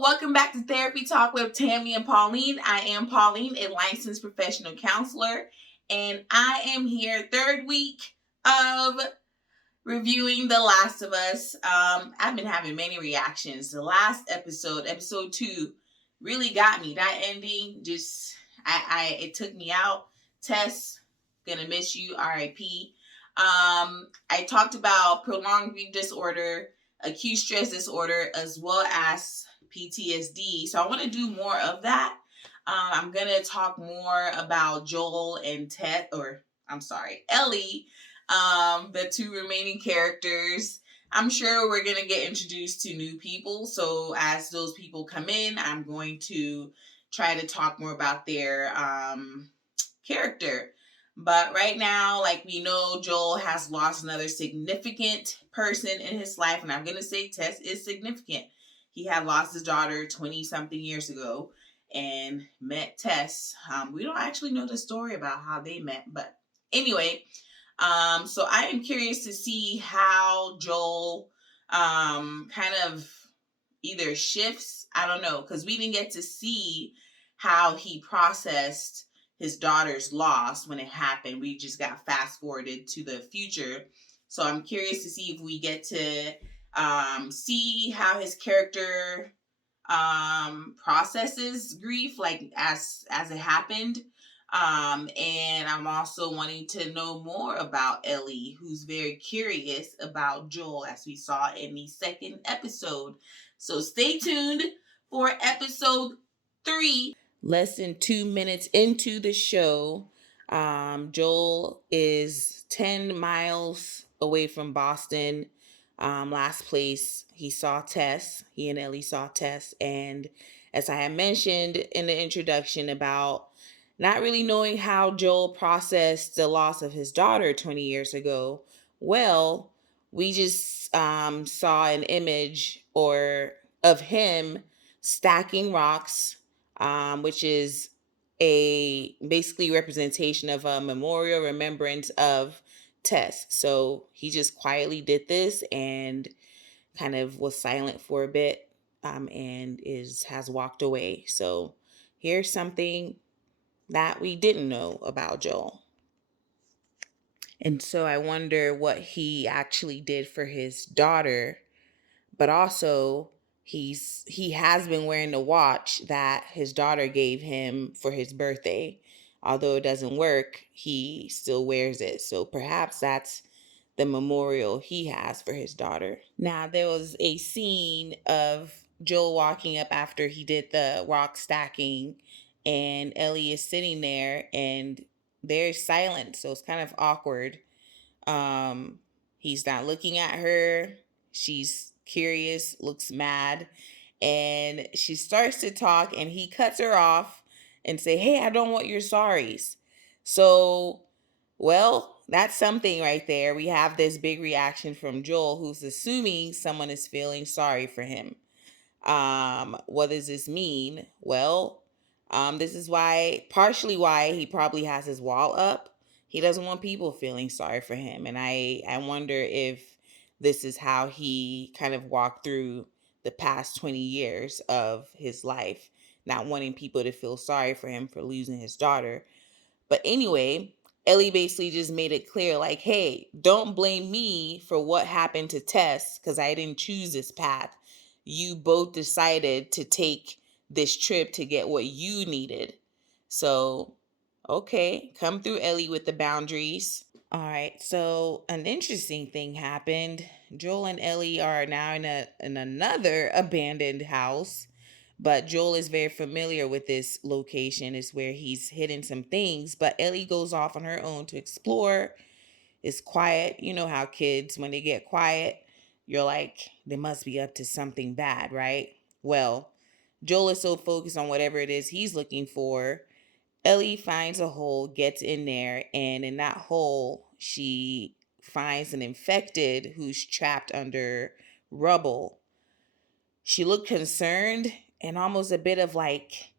Welcome back to Therapy Talk with Tammy and Pauline. I am Pauline, a licensed professional counselor, and I am here third week of reviewing The Last of Us. I've been having many reactions. The last episode, episode 2, really got me. That ending just, it took me out. Tess, gonna miss you, R.I.P. I talked about prolonged grief disorder, acute stress disorder, as well as PTSD. So I want to do more of that. I'm going to talk more about Joel and Ellie, the two remaining characters. I'm sure we're going to get introduced to new people. So as those people come in, I'm going to try to talk more about their character. But right now, like we know, Joel has lost another significant person in his life. And I'm going to say Tess is significant. He had lost his daughter 20-something years ago and met Tess. We don't actually know the story about how they met. But anyway, so I am curious to see how Joel kind of either shifts. I don't know, because we didn't get to see how he processed his daughter's loss when it happened. We just got fast forwarded to the future. So I'm curious to see if we get to see how his character processes grief, like as it happened. And I'm also wanting to know more about Ellie, who's very curious about Joel, as we saw in the second episode. So stay tuned for episode 3. Less than 2 minutes into the show, Joel is 10 miles away from Boston. Last place he and Ellie saw Tess. And as I had mentioned in the introduction about not really knowing how Joel processed the loss of his daughter 20 years ago, well, we just saw an image of him stacking rocks, which is a basically representation of a memorial remembrance of Tess. So he just quietly did this and kind of was silent for a bit, and has walked away. So here's something that we didn't know about Joel. And so I wonder what he actually did for his daughter, but also he has been wearing the watch that his daughter gave him for his birthday. Although it doesn't work, he still wears it. So perhaps that's the memorial he has for his daughter. Now, there was a scene of Joel walking up after he did the rock stacking, and Ellie is sitting there and there's silence. So it's kind of awkward. He's not looking at her. She's curious, looks mad, and she starts to talk and he cuts her off and say, "Hey, I don't want your sorries." So, well, that's something right there. We have this big reaction from Joel, who's assuming someone is feeling sorry for him. What does this mean? Well, this is partially why he probably has his wall up. He doesn't want people feeling sorry for him. And I wonder if this is how he kind of walked through the past 20 years of his life, not wanting people to feel sorry for him for losing his daughter. But anyway, Ellie basically just made it clear, like, hey, don't blame me for what happened to Tess, because I didn't choose this path. You both decided to take this trip to get what you needed. So, okay, come through, Ellie, with the boundaries. All right, so an interesting thing happened. Joel and Ellie are now in another abandoned house, but Joel is very familiar with this location. It's where he's hidden some things, but Ellie goes off on her own to explore. It's quiet. You know how kids, when they get quiet, you're like, they must be up to something bad, right? Well, Joel is so focused on whatever it is he's looking for. Ellie finds a hole, gets in there, and in that hole, she finds an infected who's trapped under rubble. She looked concerned and almost a bit of like,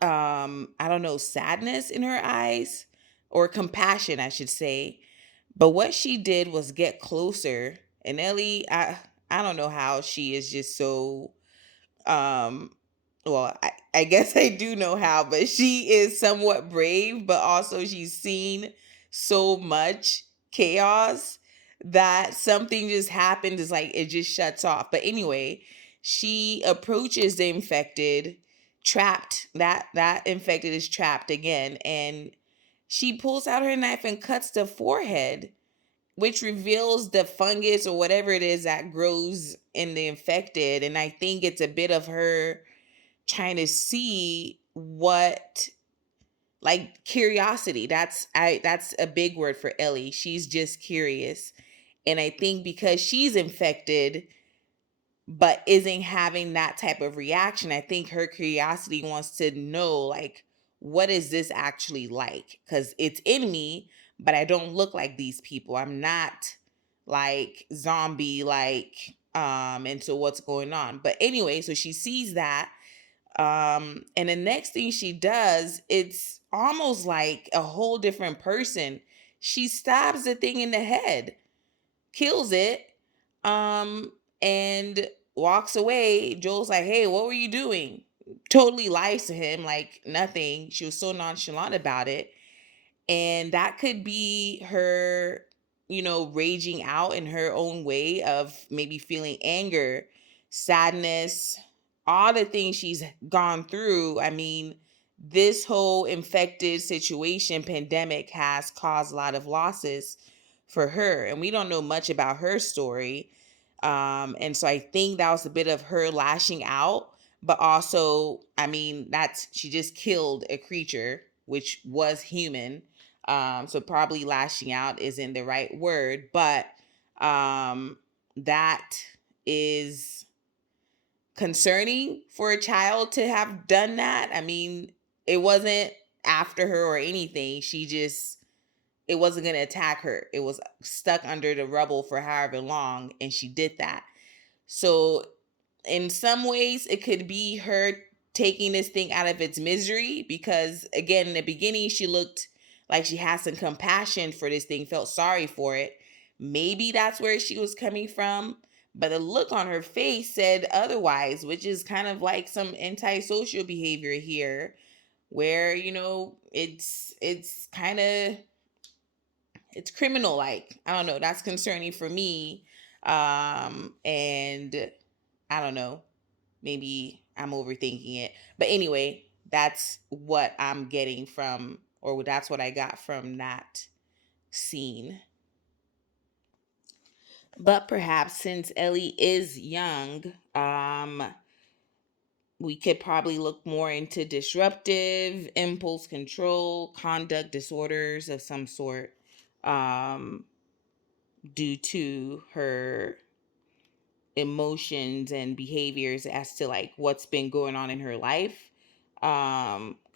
I don't know, sadness in her eyes, or compassion, I should say. But what she did was get closer. And Ellie, I don't know how she is just so Um, well, I guess I do know how, but she is somewhat brave, but also she's seen so much chaos that something just happened. Is like it just shuts off. But anyway, she approaches the infected, trapped. That infected is trapped again, and she pulls out her knife and cuts the forehead, which reveals the fungus or whatever it is that grows in the infected. And I think it's a bit of her trying to see what, like, curiosity. That's a big word for Ellie. She's just curious. And I think because she's infected but isn't having that type of reaction, I think her curiosity wants to know, like, what is this actually like? Because it's in me, but I don't look like these people. I'm not like zombie like, and so what's going on? But anyway, so she sees that, and the next thing she does, it's almost like a whole different person. She stabs the thing in the head, kills it, um, and walks away. Joel's like, "Hey, what were you doing?" Totally lies to him, like nothing. She was so nonchalant about it. And that could be her, raging out in her own way of maybe feeling anger, sadness, all the things she's gone through. I mean, this whole infected situation, pandemic, has caused a lot of losses for her. And we don't know much about her story. And so I think that was a bit of her lashing out. But also, I mean, she just killed a creature which was human, so probably lashing out isn't the right word, but that is concerning for a child to have done that. I mean, it wasn't after her or anything. It wasn't going to attack her. It was stuck under the rubble for however long, and she did that. So in some ways it could be her taking this thing out of its misery, because again, in the beginning she looked like she had some compassion for this thing, felt sorry for it. Maybe that's where she was coming from, but the look on her face said otherwise, which is kind of like some antisocial behavior here, where it's kind of, it's criminal like. I don't know, that's concerning for me. And I don't know, maybe I'm overthinking it. But anyway, that's what I'm getting from, or that's what I got from that scene. But perhaps since Ellie is young, we could probably look more into disruptive, impulse control, conduct disorders of some sort, um, due to her emotions and behaviors as to like what's been going on in her life.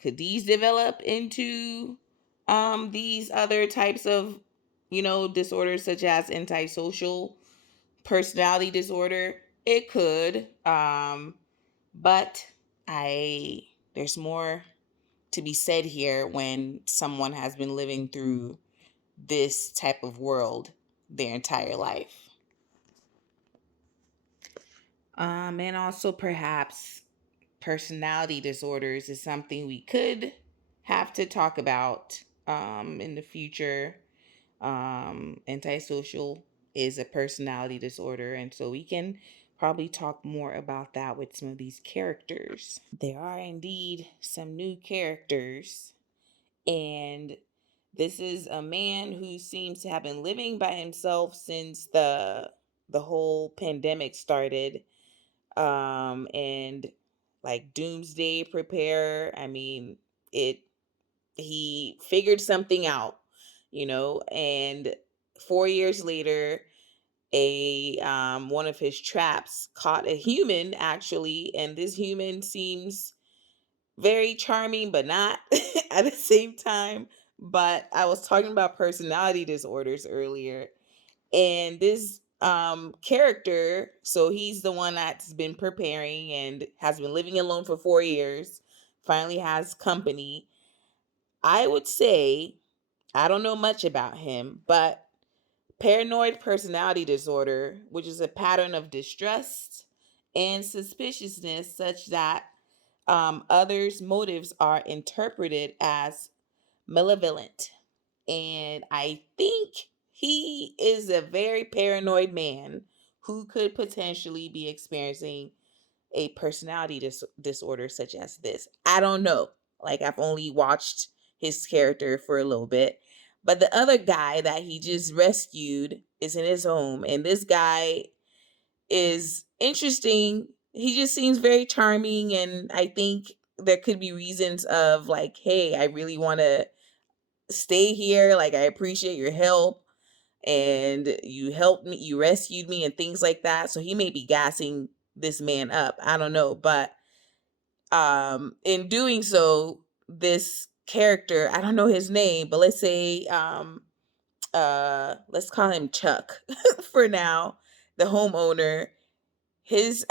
Could these develop into these other types of, disorders such as antisocial personality disorder? It could. But I there's more to be said here when someone has been living through this type of world their entire life. And also perhaps personality disorders is something we could have to talk about in the future. Antisocial is a personality disorder, and so we can probably talk more about that with some of these characters. There are indeed some new characters, and this is a man who seems to have been living by himself since the whole pandemic started, and like doomsday prepare. I mean, it he figured something out, and 4 years later, a one of his traps caught a human actually, and this human seems very charming but not at the same time. But I was talking about personality disorders earlier, and this character, so he's the one that's been preparing and has been living alone for 4 years, finally has company. I would say, I don't know much about him, but paranoid personality disorder, which is a pattern of distrust and suspiciousness such that others' motives are interpreted as malevolent. And I think he is a very paranoid man who could potentially be experiencing a personality disorder such as this. I don't know. Like, I've only watched his character for a little bit. But the other guy that he just rescued is in his home. And this guy is interesting. He just seems very charming. And I think there could be reasons of, like, hey, I really want to stay here. Like, I appreciate your help. And you helped me, you rescued me, and things like that. So he may be gassing this man up. I don't know. But in doing so, this character, I don't know his name, but let's call him Chuck for now, the homeowner. His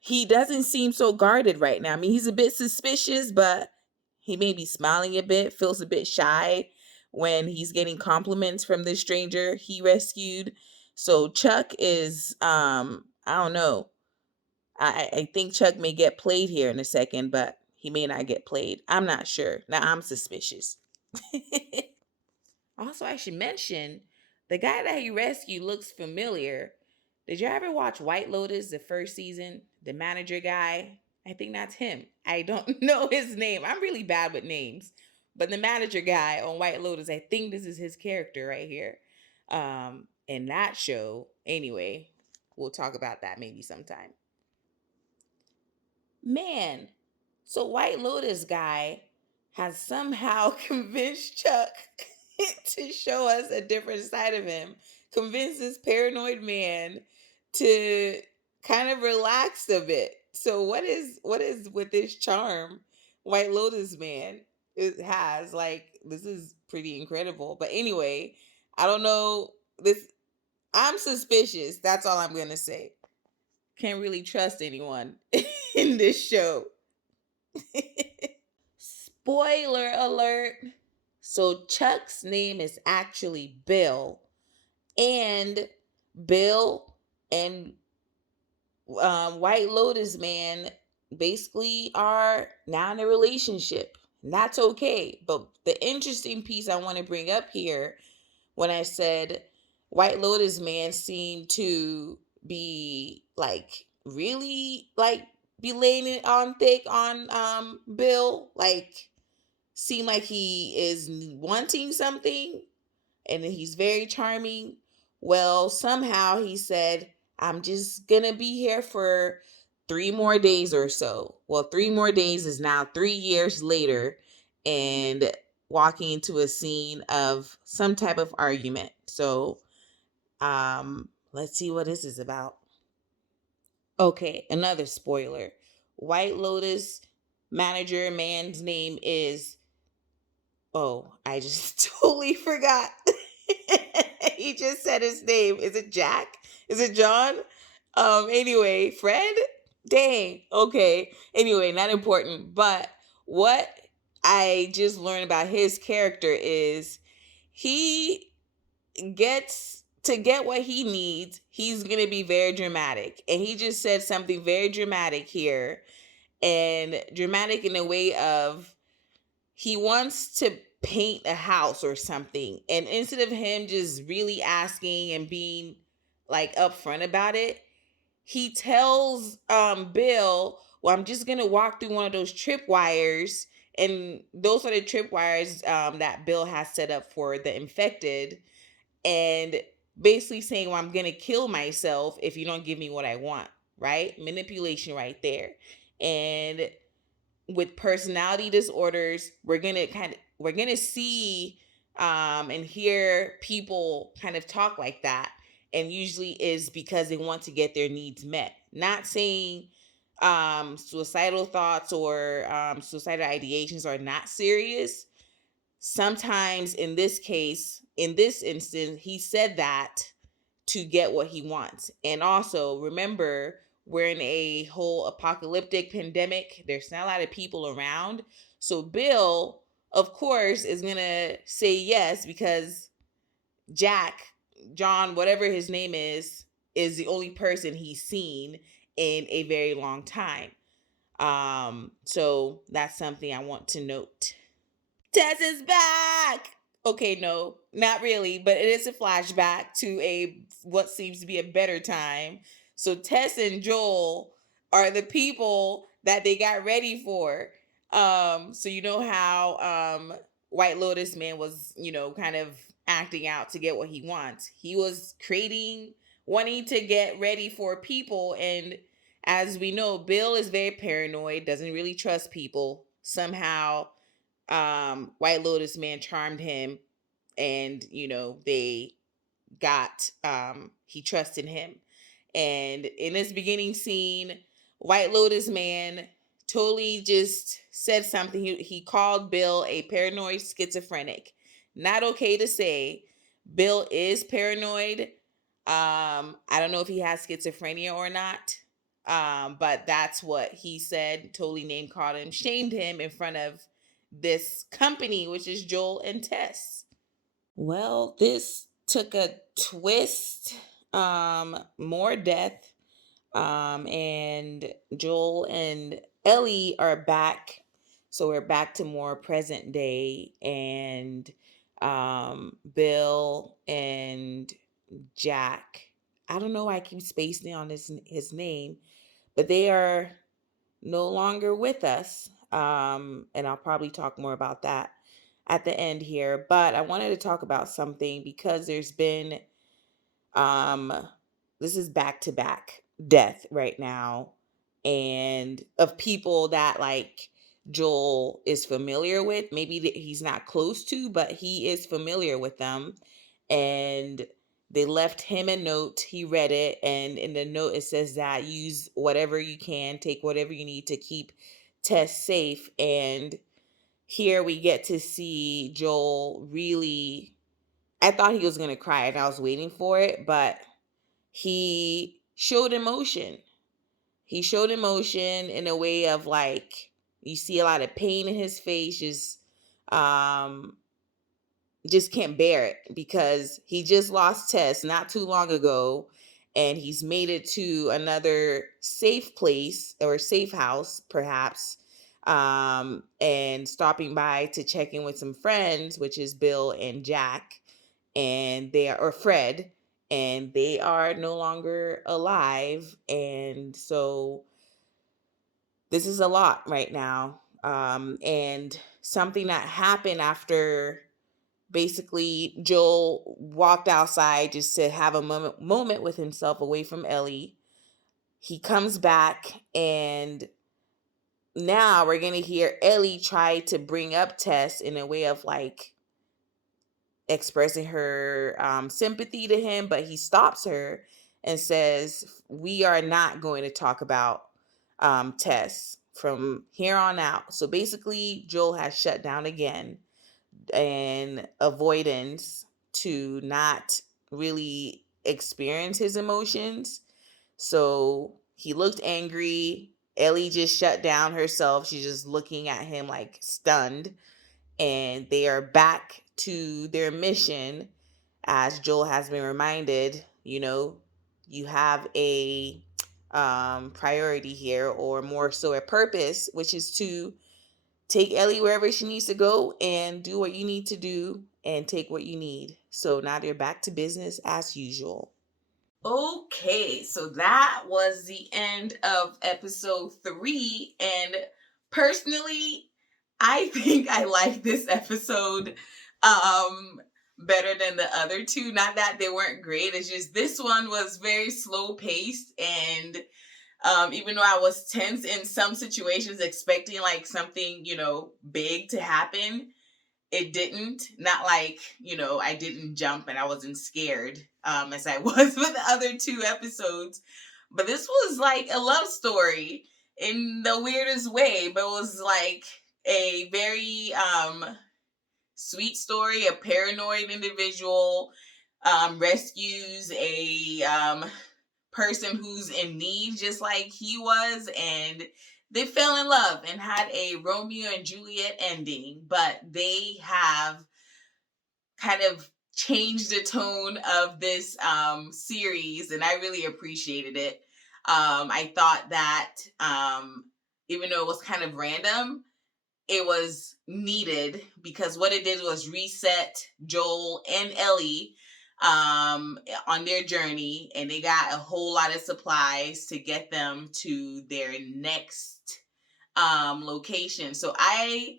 he doesn't seem so guarded right now. I mean, he's a bit suspicious, but he may be smiling a bit, feels a bit shy when he's getting compliments from this stranger he rescued. So Chuck is I don't know. I think Chuck may get played here in a second, but he may not get played. I'm not sure. Now I'm suspicious. Also, I should mention the guy that he rescued looks familiar. Did you ever watch White Lotus, the first season? The manager guy? I think that's him. I don't know his name. I'm really bad with names. But the manager guy on White Lotus, I think this is his character right here. In that show, anyway, we'll talk about that maybe sometime. Man, so White Lotus guy has somehow convinced Chuck to show us a different side of him, convince this paranoid man to kind of relax a bit. So what is with this charm White Lotus man it has? Like, this is pretty incredible. But anyway, I don't know this. I'm suspicious. That's all I'm gonna say. Can't really trust anyone in this show. Spoiler alert. So Chuck's name is actually Bill. And Bill and White Lotus man basically are now in a relationship. And that's okay. But the interesting piece I want to bring up here, when I said White Lotus man seemed to be like really like be laying it on thick on Bill, like seem like he is wanting something and he's very charming. Well, somehow he said, I'm just gonna be here for 3 more days or so. Well, 3 more days is now 3 years later, and walking into a scene of some type of argument. So, let's see what this is about. Okay, another spoiler. White Lotus manager man's name is, oh, I just totally forgot. He just said his name. Is it Jack? Is it John? Anyway, Fred? Dang. Okay. Anyway, not important. But what I just learned about his character is he gets to get what he needs, he's gonna be very dramatic. And he just said something very dramatic here. And dramatic in a way of he wants to paint a house or something, and instead of him just really asking and being like upfront about it, he tells Bill, well, I'm just gonna walk through one of those tripwires, and those are the tripwires that Bill has set up for the infected, and basically saying, well, I'm gonna kill myself if you don't give me what I want. Right? Manipulation right there. And with personality disorders, we're gonna see and hear people kind of talk like that, and usually is because they want to get their needs met. Not saying suicidal thoughts or suicidal ideations are not serious. Sometimes in this case, in this instance, he said that to get what he wants. And also remember, we're in a whole apocalyptic pandemic. There's not a lot of people around. So Bill, of course, is going to say yes because Jack, John, whatever his name is the only person he's seen. in a very long time. So that's something I want to note. Tess is back. Okay, no, not really, but it is a flashback to a what seems to be a better time. So Tess and Joel are the people that they got ready for. So you know how White Lotus Man was, kind of acting out to get what he wants. He was wanting to get ready for people, and as we know, Bill is very paranoid, doesn't really trust people. Somehow White Lotus Man charmed him, and they got he trusted him. And in this beginning scene, White Lotus Man totally just said something. He called Bill a paranoid schizophrenic. Not okay to say. Bill is paranoid. I don't know if he has schizophrenia or not. But that's what he said. Totally name called him, shamed him in front of this company, which is Joel and Tess. Well, this took a twist. More death. And Joel and Ellie are back. So we're back to more present day, and Bill and Jack. I don't know why I keep spacing on his name, but they are no longer with us. And I'll probably talk more about that at the end here. But I wanted to talk about something because there's been um this is back to back death right now, and of people that like Joel is familiar with, maybe that he's not close to, but he is familiar with them. And they left him a note. He read it, and in the note it says that use whatever you can, take whatever you need to keep Tess safe. And here we get to see Joel really, I thought he was going to cry and I was waiting for it, but he showed emotion. He showed emotion in a way of like, you see a lot of pain in his face, um just can't bear it because he just lost Tess not too long ago, and he's made it to another safe place or safe house perhaps, and stopping by to check in with some friends, which is Bill and Jack, and they are, or Fred, and they are no longer alive. And so this is a lot right now. And something that happened after basically Joel walked outside just to have a moment with himself away from Ellie. He comes back, and now we're going to hear Ellie try to bring up Tess in a way of like expressing her sympathy to him, but he stops her and says, "We are not going to talk about Tess from here on out." So basically, Joel has shut down again, and avoidance to not really experience his emotions. So he looked angry. Ellie just shut down herself. She's just looking at him like stunned. And they are back to their mission. As Joel has been reminded, you have a priority here, or more so a purpose, which is to take Ellie wherever she needs to go and do what you need to do and take what you need. So now they're back to business as usual. Okay, so that was the end of episode 3. And personally, I think I like this episode better than the other two. Not that they weren't great, it's just this one was very slow paced, and even though I was tense in some situations, expecting like something, big to happen, it didn't. Not like, I didn't jump and I wasn't scared, as I was with the other 2 episodes. But this was like a love story in the weirdest way, but it was like a very sweet story. A paranoid individual rescues a person who's in need just like he was, and they fell in love and had a Romeo and Juliet ending. But they have kind of changed the tone of this series, and I really appreciated it. I thought that even though it was kind of random, it was needed because what it did was reset Joel and Ellie on their journey, and they got a whole lot of supplies to get them to their next location. So I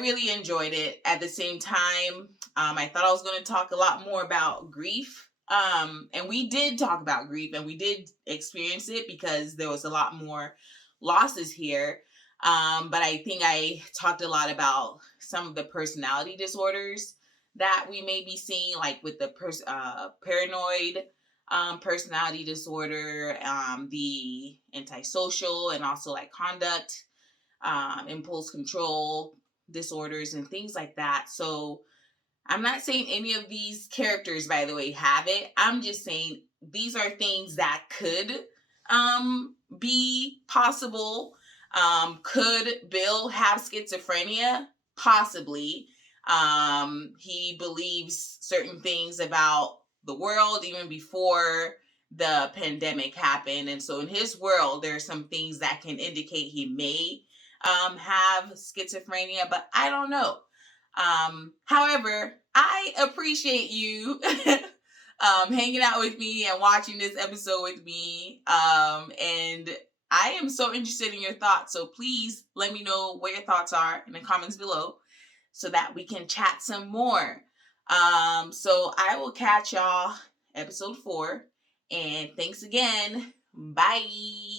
really enjoyed it. At the same time, I thought I was going to talk a lot more about grief. And we did talk about grief, and we did experience it because there was a lot more losses here. But I think I talked a lot about some of the personality disorders that we may be seeing, like with the paranoid personality disorder, the antisocial, and also like conduct, impulse control disorders, and things like that. So I'm not saying any of these characters, by the way, have it. I'm just saying these are things that could be possible. Could Bill have schizophrenia? Possibly. He believes certain things about the world even before the pandemic happened. And so in his world, there are some things that can indicate he may have schizophrenia, but I don't know. However, I appreciate you hanging out with me and watching this episode with me. And I am so interested in your thoughts. So please let me know what your thoughts are in the comments below so that we can chat some more. So I will catch y'all episode 4. And thanks again. Bye.